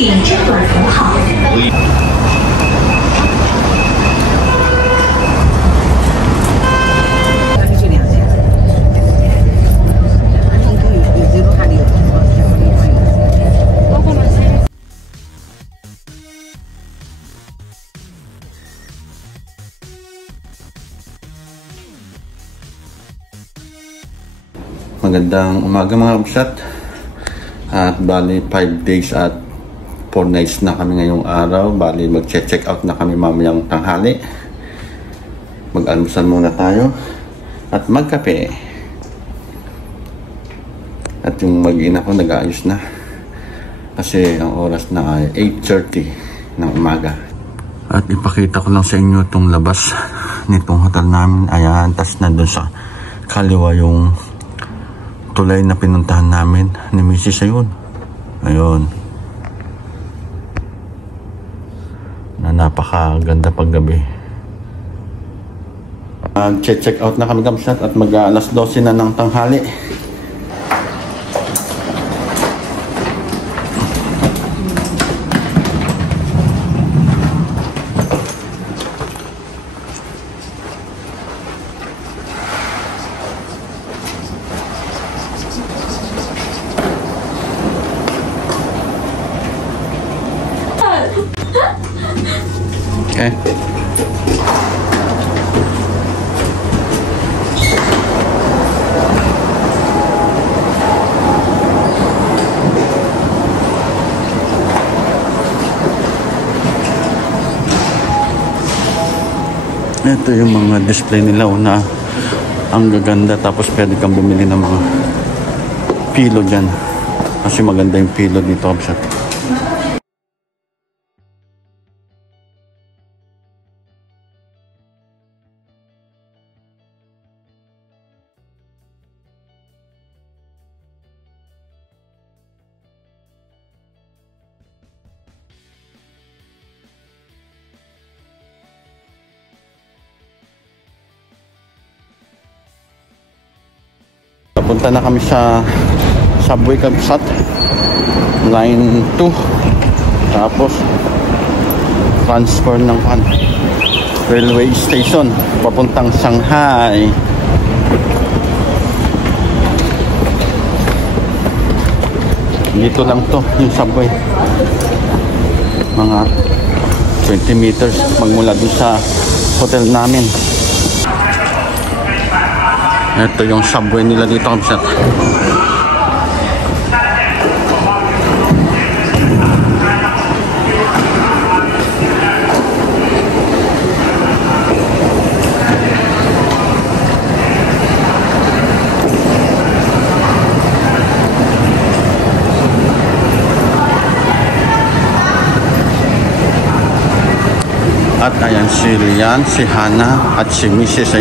请支短扶好。Magandang umaga mga kabsat. At bali 5 days at 4 nights na kami ngayong araw. Bali mag-check out na kami mamayang tanghali. Mag-almusal muna tayo at magkape. At yung mag-ina ko nag-aayos na kasi ang oras na ay 8:30 ng umaga. At ipakita ko lang sa inyo itong labas nitong hotel namin. Ayan, tas nandun sa kaliwa yung tulay na pinuntahan namin ni Mrs. Ayun. Na napakaganda paggabi. Check out na kami kamsat at mag-alas 12 na ng tanghali. Okay. Ito yung mga display nila na ang gaganda, tapos pwede kang bumili ng mga pilo dyan kasi maganda yung pilo dito kapsat. Punta na kami sa subway kapsat, line 2, tapos transfer ng railway station papuntang Shanghai. Dito lang to yung subway, mga 20 meters magmula dun sa hotel namin. Ito yung subway nila dito kapsat. At ayan si Rian, si Hana at si Mrs.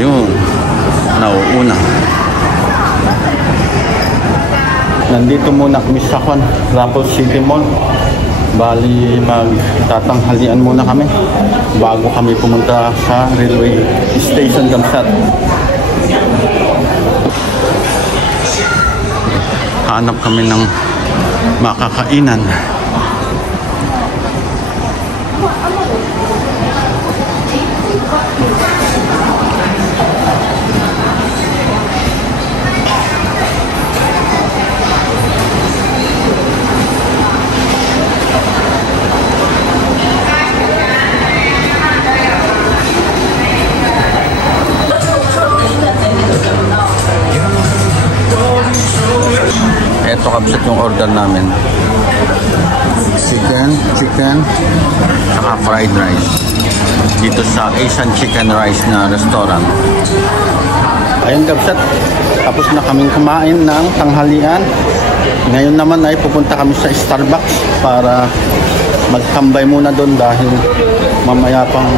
nauuna. Nandito muna kami sa Raffles City Mall. Bali magtatanghalian muna kami bago kami pumunta sa railway station kamsat. Hanap kami ng makakainan. Ito kapsat yung order namin. Chicken, saka fried rice. Dito sa Asian Chicken Rice na restaurant. Ayun kapsat, tapos na kaming kumain ng tanghalian. Ngayon naman ay pupunta kami sa Starbucks para magtambay muna doon dahil mamaya pang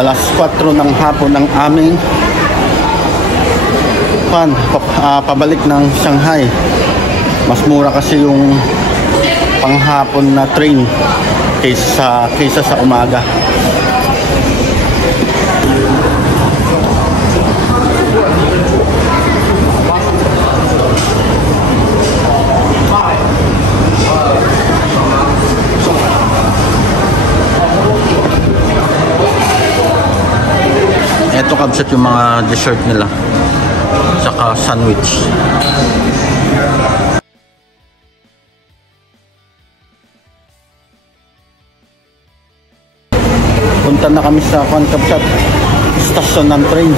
alas 4 ng hapon ng aming pabalik ng Shanghai. Mas mura kasi yung panghapon na train kaysa sa umaga. yung mga dessert nila. Tsaka sandwich. Punta na kami sa Kabsat stasyon ng train.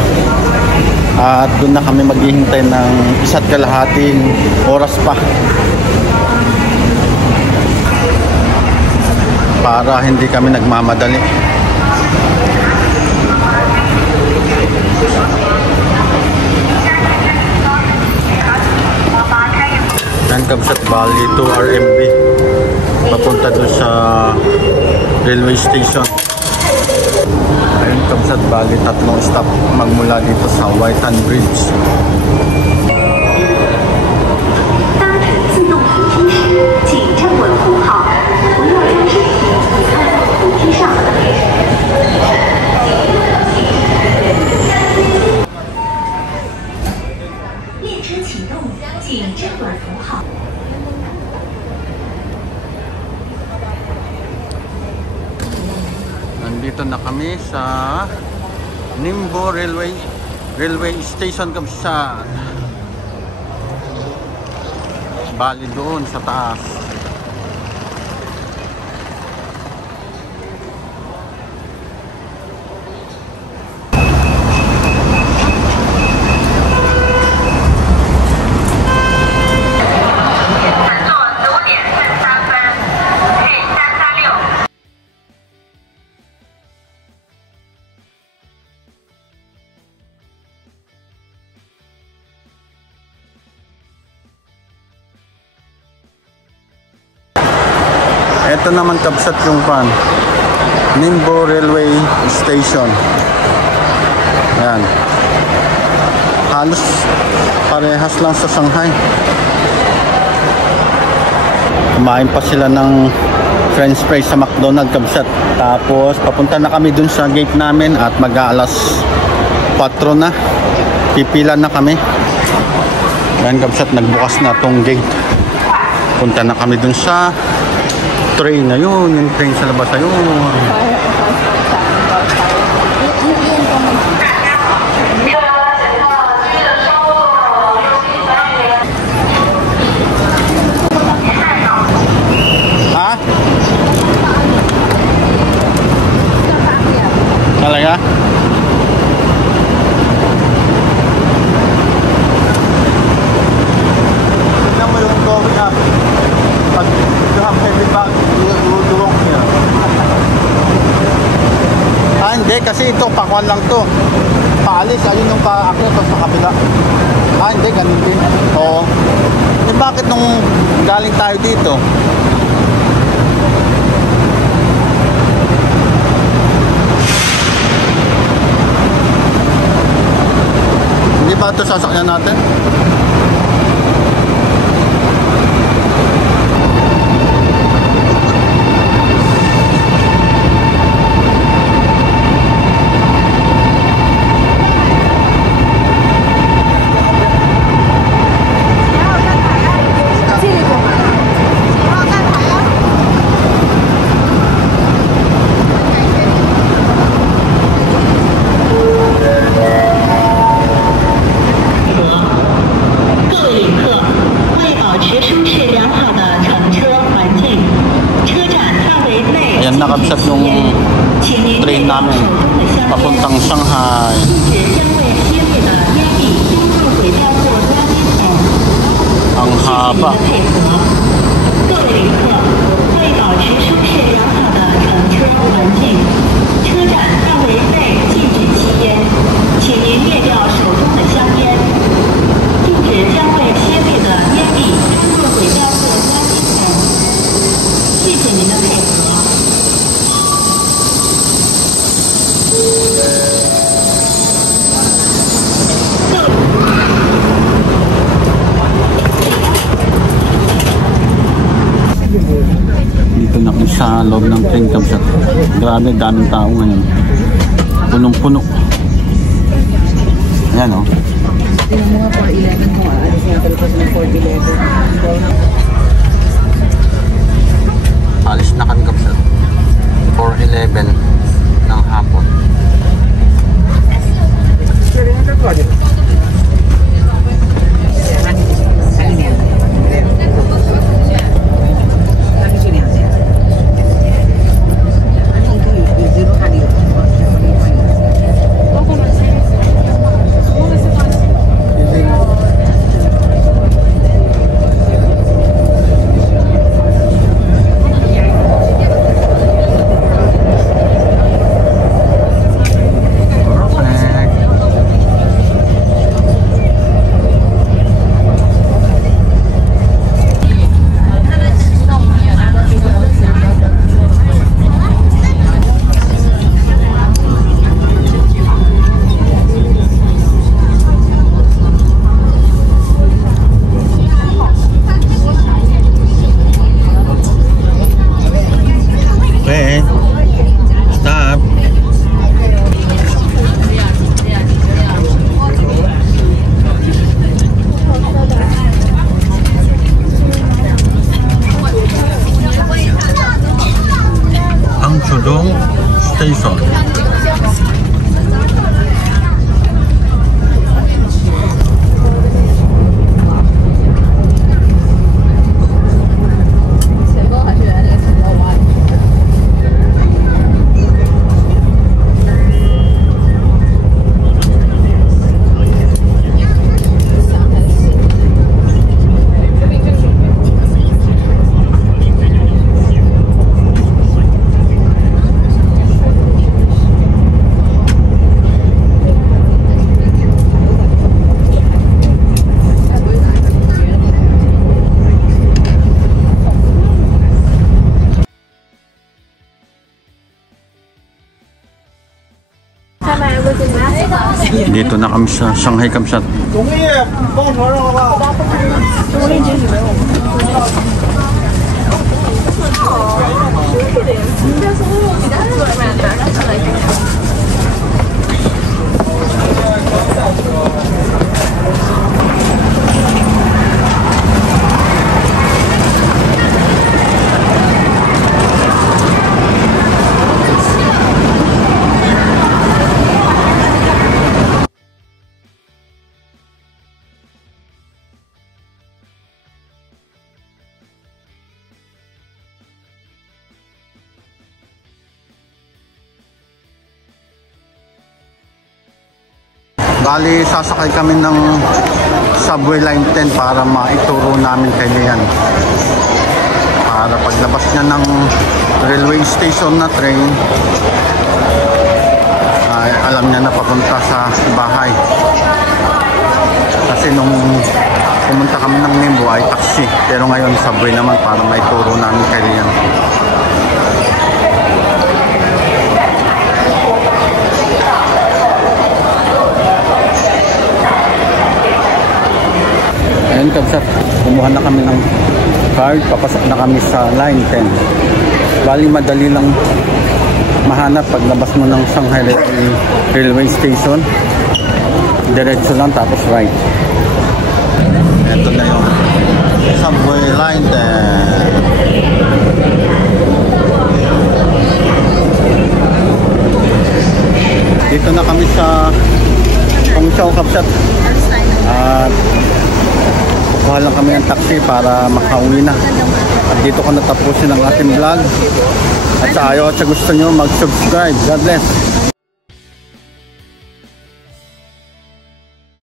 At doon na kami maghihintay ng 1.5 oras pa. Para hindi kami nagmamadali. Yan, Kabsat Valley to RMB. Papunta doon sa railway station. Ayun, Kabsat Valley, 3 stop magmula dito sa Whitehan Bridge. 搭乘自动扶梯时，请站稳扶好，不要将身体踩在扶梯上。列车启动，请站稳扶好。 Nandito na kami sa Ningbo Railway Station, Kabsat. Bali doon sa taas. Ito naman, Kabsat, yung Ningbo Railway Station. Ayan. Halos parehas lang sa Shanghai. Kumain pa sila ng French fries sa McDonald's, Kabsat. Tapos papunta na kami dun sa gate namin at mag-aalas 4 na. Pipila na kami. Ayan, Kabsat, nagbukas na tong gate. Punta na kami dun sa train na yun, yung train sa labas na yun. Ha? Talaga? Tignan mo yung going up. Pag you have heavy bag, you walk here. Ah, hindi. Kasi ito, pakuan lang to. Paalis, ayun yung paakyat sa kapila. Ah, hindi. Ganun din. Oo. Eh, bakit nung galing tayo dito? Hindi ba ito sasakyan natin? Nakabsat yung train namin papuntang Shanghai. Ang haba. Dito na kami sa loob ng train, Kabsat. Grabe, daming tao ngayon. Punong-puno. Ayan, oh. Yung mga 411 mo, sample ko sa 411. Alis na kami, Kabsat. 4:11 ng hapon. Dito na kami sa Shanghai Kamsat. Bali, sasakay kami ng subway line 10 para maituro namin kay Lian. Para paglabas niya ng railway station na train, ay alam niya na papunta sa bahay. Kasi nung pumunta kami ng Ningbo ay taxi, pero ngayon subway naman para maituro namin kay Lian. Ayun Kamsat, kumuha na kami ng card, papasok na kami sa line 10. Bali madali lang mahanap paglabas mo ng Shanghai Railway Station. Diretso lang tapos right. Ito na yung subway line 10. Dito na kami sa Hongqiao Kamsat. At kuha lang kami ng taxi para makauwi na. At dito ko natapusin ang ating vlog. At sa ayaw at sa gusto nyo mag-subscribe. God bless.